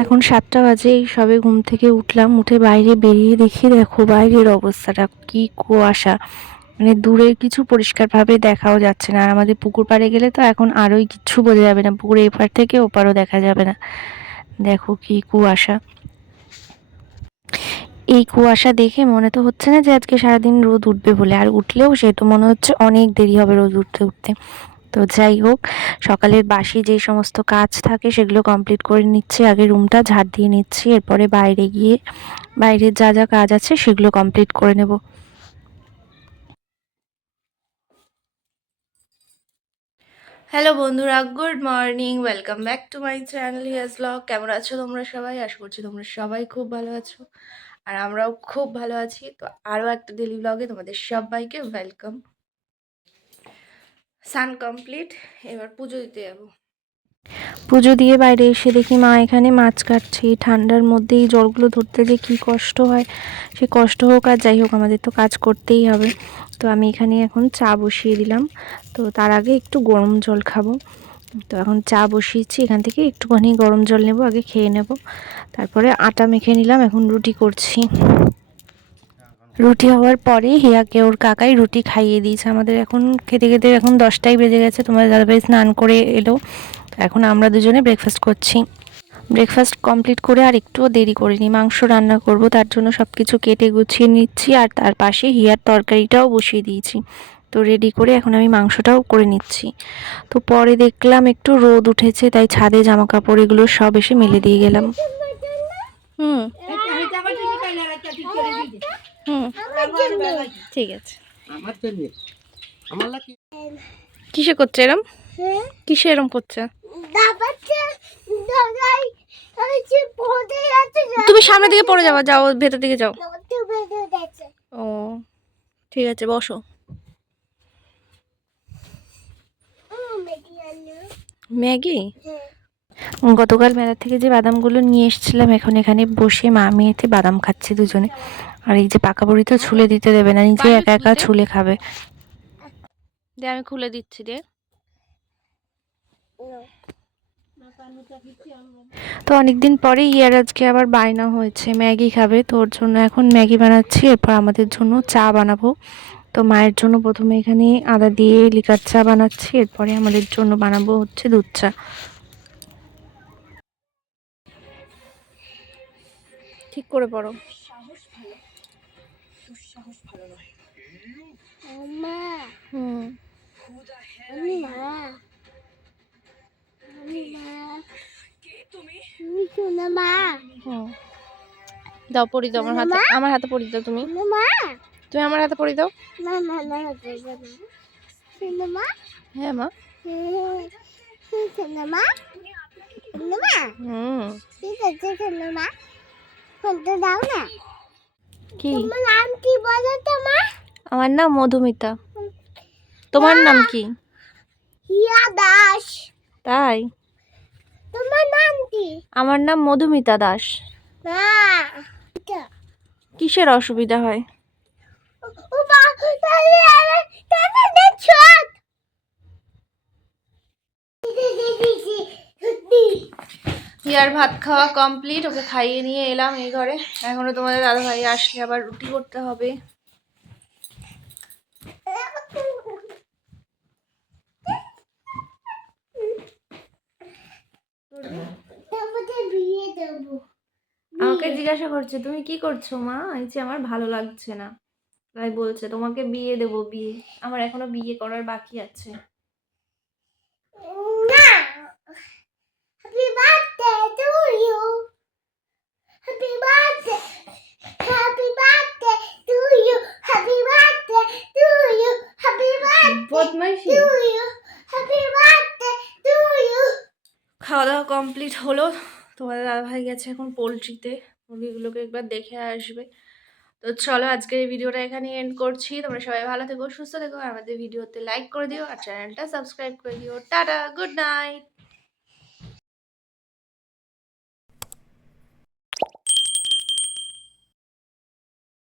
এখন 7টা বাজে, এই সবে ঘুম থেকে উঠলাম, উঠে বাইরে বেরিয়ে দেখি, দেখো বাইরের অবস্থাটা কি কুয়াশা, মানে দূরের কিছু পরিষ্কারভাবে দেখাও যাচ্ছে না। আর আমাদের পুকুর পাড়ে গেলে তো এখন আরোই কিচ্ছু বোঝা যাবে না, পুকুরে এপার থেকে ওপারও দেখা যাবে না। দেখো কি কুয়াশা। এই কুয়াশা দেখে মনে তো হচ্ছে না যে আজকে সারাদিন রোদ উঠবে বলে, আর উঠলেও সে তো মনে হচ্ছে অনেক দেরি হবে রোদ উঠতে উঠতে। তো যাই হোক, সকালের বাসি যে সমস্ত কাজ থাকে সেগুলো কমপ্লিট করে নিচ্ছি। আগে রুমটা ঝাড় দিয়ে নিচ্ছি, এরপরে বাইরে গিয়ে বাইরের যা যা কাজ আছে সেগুলো কমপ্লিট করে নেব। হ্যালো বন্ধুরা, good morning, welcome back to my channel হিয়াজ ব্লগ। কেমন আছো তোমরা সবাই? আশা করছি তোমরা সবাই খুব ভালো আছো, আর আমরাও খুব ভালো আছি। তো আরও একটা ডেলি ব্লগে তোমাদের সবাইকে ওয়েলকাম। সান কমপ্লিট, এবার পুজো দিতে যাবো। পুজো দিয়ে বাইরে এসে দেখি মা এখানে মাছ কাটছে। এই ঠান্ডার মধ্যে এই জলগুলো ধরতে যে কী কষ্ট হয়, সে কষ্ট হোক আর যাই হোক আমাদের তো কাজ করতেই হবে। তো আমি এখানে এখন চা বসিয়ে দিলাম। তো তার আগে একটু গরম জল খাবো। তো এখন চা বসিয়েছি, এখান থেকে একটুখানি গরম জল নেব, আগে খেয়ে নেব। তারপরে আটা মেখে নিলাম, এখন রুটি করছি। রুটি হওয়ার পরে হিয়াকে ওর কাকাই রুটি খাইয়ে দিয়েছে আমাদের। এখন খেতে খেতে এখন 10টাই বেজে গেছে। তোমার দাদাভাই স্নান করে এলো, এখন আমরা দুজনে ব্রেকফাস্ট করছি। ব্রেকফাস্ট কমপ্লিট করে আর একটুও দেরি করিনি, মাংস রান্না করব, তার জন্য সব কিছু কেটে গুছিয়ে নিচ্ছি। আর তার পাশে হিয়ার তরকারিটাও বসিয়ে দিয়েছি। তো রেডি করে এখন আমি মাংসটাও করে নিচ্ছি। তো পরে দেখলাম একটু রোদ উঠেছে, তাই ছাদে জামা কাপড় এগুলো সব এসে মেলে দিয়ে গেলাম। হুম হুম ঠিক আছে। কিসে করছে এরম? কিসে এরম করছে? তুমি সামনের দিকে পড়ে যাও, যাও ভেতর দিকে যাও। ও ঠিক আছে, বসো। ম্যাগি? গতকাল মেলা থেকে যে বাদামগুলো নিয়ে এসেছিলাম, এখন এখানে বসে মা মেয়েতে বাদাম খাচ্ছি দুজনে। আর এই যে পাকা বুড়ি তো ছুলে দিতে দেবে না, নিজে একা একা ছুলে খাবে। দে আমি খুলে দিচ্ছি, দে। তো অনেকদিন পরে ইয়ার আজকে আবার বায়না হয়েছে ম্যাগি খাবে, তো ওর জন্য এখন ম্যাগি বানাচ্ছি, এরপর আমাদের জন্য চা বানাবো। তো মায়ের জন্য প্রথমে এখানে আদা দিয়ে লিকার চা বানাচ্ছি, এরপরে আমাদের জন্য বানাবো হচ্ছে দুধ চা। ঠিক করে পড়ো। হুম দাও পরি দাও, আমার হাতে পরি দাও। তুমি তুমি আমার হাতে পরি দাও। হ্যাঁ মা। কি নাম কি বলো তো মা? আমার নাম মধুমিতা। তোমার নাম কি? হিয়া দাস। তাই? তোমার নাম কি? আমার নাম মধুমিতা দাস। কিসের অসুবিধা হয়? হিয়ার ভাত খাওয়া কমপ্লিট, ওকে খাইয়ে নিয়ে এলাম এই ঘরে। এখনো তোমাদের দাদা ভাই আসলে আবার রুটি করতে হবে। আমাকে জিজ্ঞাসা করছে তুমি কি করছো মা? এই যে আমার ভালো লাগছে না, তাই বলছে তোমাকে বিয়ে দেবো। বিয়ে আমার এখনো বিয়ে করার বাকি আছে। খাওয়া দাওয়া কমপ্লিট হলো, তোমাদের দাদাভাই গেছে এখন পোলট্রিতে, মুরগিগুলোকে একবার দেখে আসবে। তো চলো আজকের এই ভিডিওটা এখানে এন্ড করছি। তোমরা সবাই ভালো থেকো, সুস্থ থেকো, আর আমাদের ভিডিওতে লাইক করে দিও আর চ্যানেলটা সাবস্ক্রাইব করে দিও। Tata, good night.